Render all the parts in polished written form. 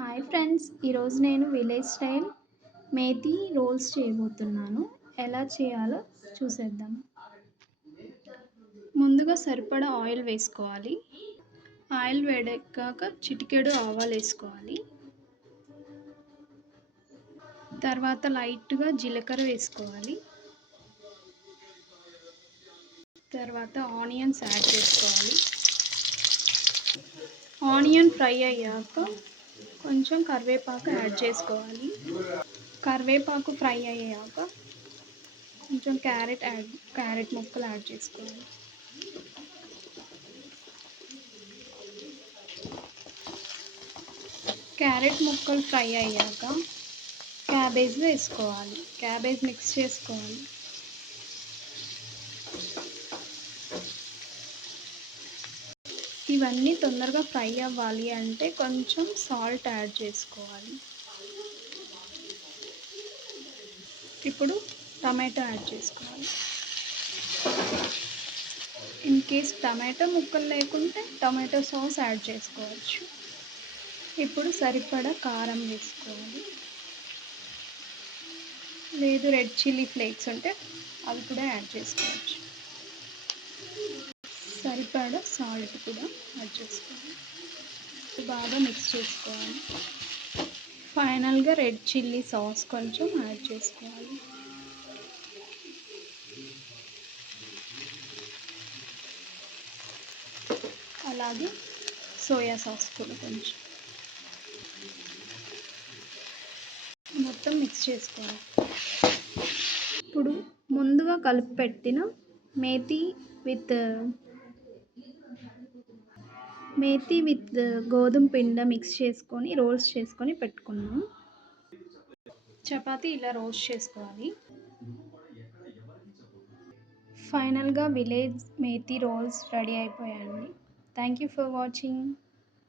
Hi friends, ఈరోజు నేను village style methi roles చేయబోతున్నాను. ఎలా చేయాలో చూసేద్దాం. ముందుగా సరిపడా ఆయిల్ వేసుకోవాలి. ఆయిల్ వేడెక్కాక చిటికెడు ఆవాలు వేసుకోవాలి. తర్వాత లైట్గా జీలకర్ర వేసుకోవాలి. తర్వాత ఆనియన్స్ యాడ్ చేసుకోవాలి. ఆనియన్ ఫ్రై అయ్యాక కొంచెం కరివేపాకు యాడ్ చేసుకోవాలి. కరివేపాకు ఫ్రై అయ్యాక కొంచెం క్యారెట్ ముక్కలు యాడ్ చేసుకోవాలి. క్యారెట్ ముక్కలు ఫ్రై అయ్యాక క్యాబేజ్ వేసుకోవాలి. క్యాబేజ్ మిక్స్ చేసుకోవాలి. ఇవన్నీ తొందరగా ఫ్రై అవ్వాలి అంటే కొంచెం సాల్ట్ యాడ్ చేసుకోవాలి. ఇప్పుడు టమాటో యాడ్ చేసుకోవాలి. ఇన్ కేస్ టమాటో ముక్కలు లేకుంటే టమాటో సాస్ యాడ్ చేసుకోవచ్చు. ఇప్పుడు సరిపడా కారం వేసుకోవాలి. లేదు రెడ్ చిల్లీ ఫ్లేక్స్ ఉంటే అవి కూడా యాడ్ చేసుకోవచ్చు. సరిపడా సాల్ట్ కూడా యాడ్ చేసుకోవాలి. బాగా మిక్స్ చేసుకోవాలి. ఫైనల్గా రెడ్ చిల్లీ సాస్ కొంచెం యాడ్ చేసుకోవాలి. అలాగే సోయా సాస్ కూడా కొంచెం మొత్తం మిక్స్ చేసుకోవాలి. ఇప్పుడు ముందుగా కలిపి పెట్టిన మేతి విత్ గోధుమ పిండి మిక్స్ చేసుకొని రోల్స్ చేసుకొని పెట్టుకున్నాం. చపాతీ ఇలా రోస్ట్ చేసుకోవాలి. ఫైనల్గా విలేజ్ మేతి రోల్స్ రెడీ అయిపోయాయండి. Thank you for watching.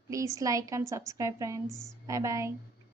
Please like and subscribe friends. Bye bye.